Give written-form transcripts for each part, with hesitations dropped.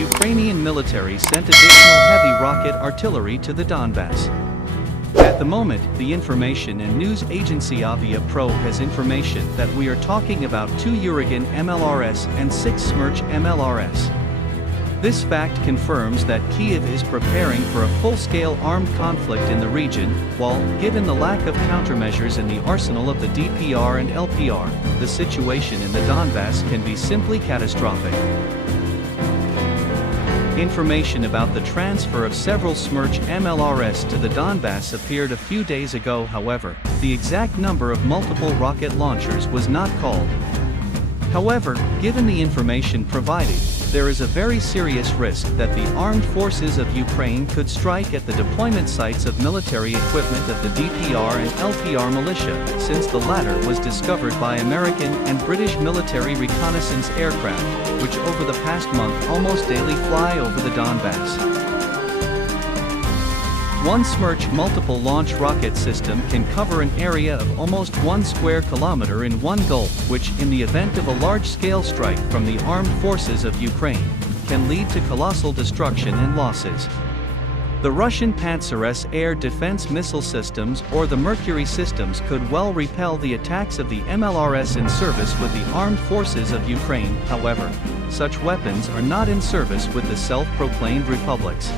Ukrainian military sent additional heavy rocket artillery to the Donbass. At the moment, the information and news agency Avia Pro has information that we are talking about 2 Uragan MLRS and 6 Smerch MLRS. This fact confirms that Kyiv is preparing for a full-scale armed conflict in the region, while, given the lack of countermeasures in the arsenal of the DPR and LPR, the situation in the Donbass can be simply catastrophic. Information about the transfer of several Smerch MLRS to the Donbass appeared a few days ago. However, the exact number of multiple rocket launchers was not called. However, given the information provided, there is a very serious risk that the armed forces of Ukraine could strike at the deployment sites of military equipment of the DPR and LPR militia, since the latter was discovered by American and British military reconnaissance aircraft, which over the past month almost daily fly over the Donbass. One Smerch multiple launch rocket system can cover an area of almost 1 square kilometer in one gulp, which, in the event of a large-scale strike from the armed forces of Ukraine, can lead to colossal destruction and losses. The Russian Pantsir-S air defense missile systems or the Mercury systems could well repel the attacks of the MLRS in service with the armed forces of Ukraine. However, such weapons are not in service with the self-proclaimed republics.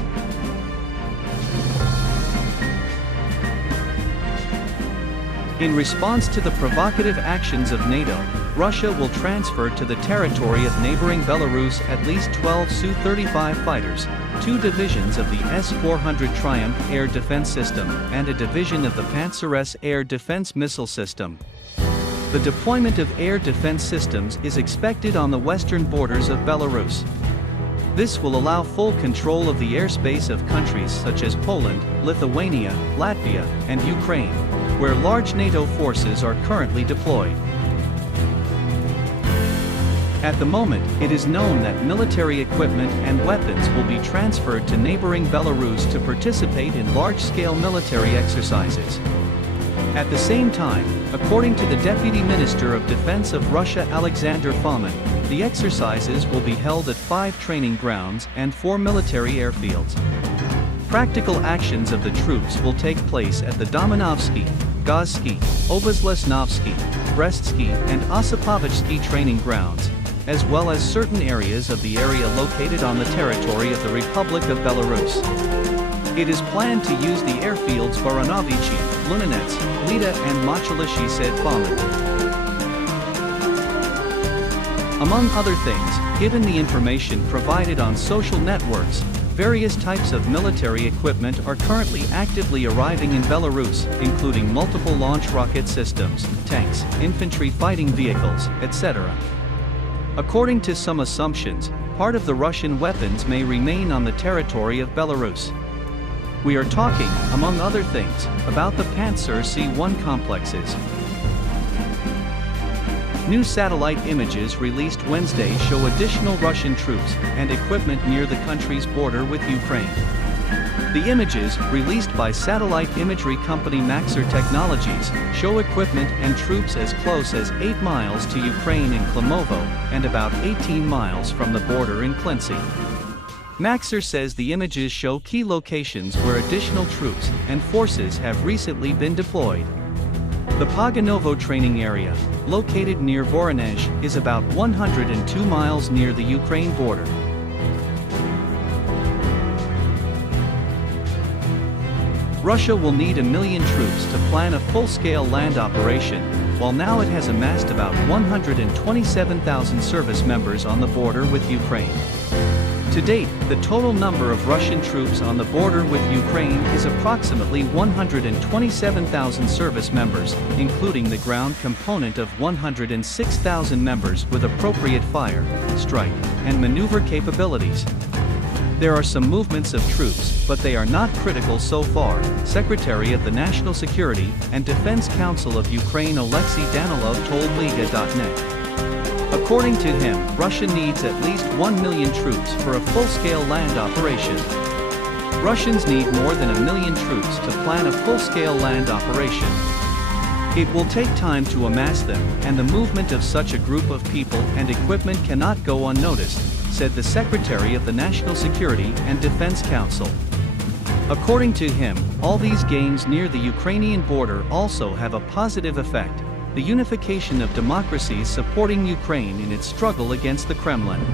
In response to the provocative actions of NATO, Russia will transfer to the territory of neighboring Belarus at least 12 Su-35 fighters, 2 divisions of the S-400 Triumph air defense system, and a division of the Pantsir-S air defense missile system. The deployment of air defense systems is expected on the western borders of Belarus. This will allow full control of the airspace of countries such as Poland, Lithuania, Latvia, and Ukraine, where large NATO forces are currently deployed. At the moment, it is known that military equipment and weapons will be transferred to neighboring Belarus to participate in large-scale military exercises. At the same time, according to the Deputy Minister of Defense of Russia Alexander Fomin, the exercises will be held at 5 training grounds and 4 military airfields. Practical actions of the troops will take place at the Domanovsky, Gazsky, Obozlesnovsky, Brestsky, and Osipovitsky training grounds, as well as certain areas of the area located on the territory of the Republic of Belarus. It is planned to use the airfields Voronovichi, Lunanets, Lida and Mochilishi, said Fomin. Among other things, given the information provided on social networks, various types of military equipment are currently actively arriving in Belarus, including multiple launch rocket systems, tanks, infantry fighting vehicles, etc. According to some assumptions, part of the Russian weapons may remain on the territory of Belarus. We are talking, among other things, about the Pantsir C-1 complexes. New satellite images released Wednesday show additional Russian troops and equipment near the country's border with Ukraine. The images, released by satellite imagery company Maxar Technologies, show equipment and troops as close as 8 miles to Ukraine in Klimovo, and about 18 miles from the border in Klincy. Maxar says the images show key locations where additional troops and forces have recently been deployed. The Paganovo training area, located near Voronezh, is about 102 miles near the Ukraine border. Russia will need 1 million troops to plan a full-scale land operation, while now it has amassed about 127,000 service members on the border with Ukraine. To date, the total number of Russian troops on the border with Ukraine is approximately 127,000 service members, including the ground component of 106,000 members with appropriate fire, strike, and maneuver capabilities. There are some movements of troops, but they are not critical so far, Secretary of the National Security and Defense Council of Ukraine Alexei Danilov told Liga.net. According to him, Russia needs at least 1 million troops for a full-scale land operation. Russians need more than 1 million troops to plan a full-scale land operation. It will take time to amass them, and the movement of such a group of people and equipment cannot go unnoticed, said the Secretary of the National Security and Defense Council. According to him, all these gains near the Ukrainian border also have a positive effect: the unification of democracies supporting Ukraine in its struggle against the Kremlin.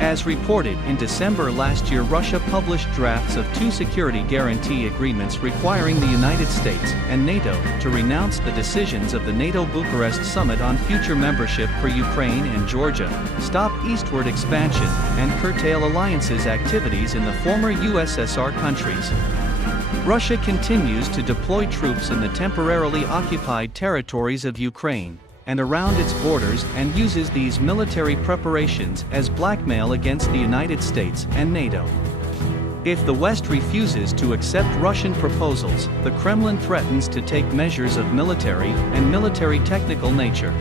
As reported in December last year, Russia published drafts of 2 security guarantee agreements requiring the United States and NATO to renounce the decisions of the NATO Bucharest summit on future membership for Ukraine and Georgia, stop eastward expansion, and curtail alliance's activities in the former USSR countries. Russia continues to deploy troops in the temporarily occupied territories of Ukraine and around its borders, and uses these military preparations as blackmail against the United States and NATO. If the West refuses to accept Russian proposals, the Kremlin threatens to take measures of military and military technical nature.